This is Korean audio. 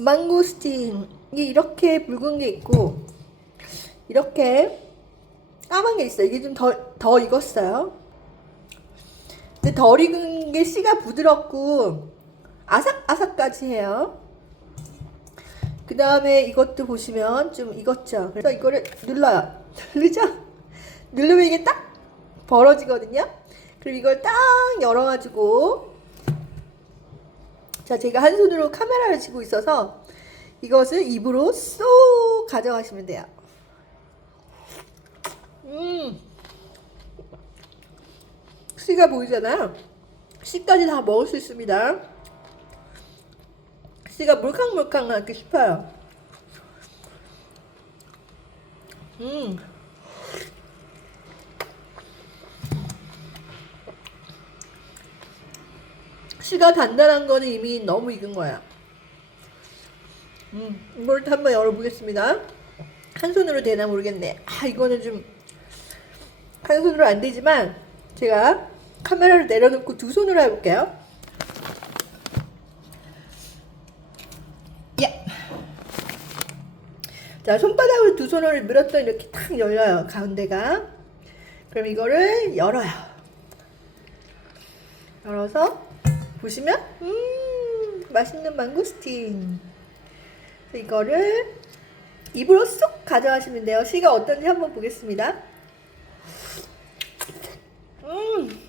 망고스틴 이게 이렇게 붉은 게 있고 이렇게 까만 게 있어요. 이게 좀더더 익었어요. 근데 덜 익은 게 씨가 부드럽고 아삭아삭까지 해요. 그 다음에 이것도 보시면 좀 익었죠. 그래서 이거를 눌러요. 누르죠? 누르면 이게 딱 벌어지거든요. 그리고 이걸 딱 열어가지고 자 제가 한 손으로 카메라를 쥐고 있어서 이것을 입으로 쏙 가져가시면 돼요. 음, 씨가 보이잖아요. 씨까지 다 먹을 수 있습니다. 씨가 물캉물캉하게 싶어요. 음. 씨가 단단한 거는 이미 너무 익은 거야. 음, 이걸 한번 열어보겠습니다. 한 손으로 되나 모르겠네. 아, 이거는 좀, 한 손으로 안 되지만, 제가 카메라를 내려놓고 두 손으로 해볼게요. 예. 자, 손바닥으로 두 손을 밀었더니 이렇게 탁 열려요. 가운데가. 그럼 이거를 열어요. 열어서 보시면 음 맛있는 망고스틴. 이거를 입으로 쏙 가져가시면 돼요. 씨가 어떤지 한번 보겠습니다. 음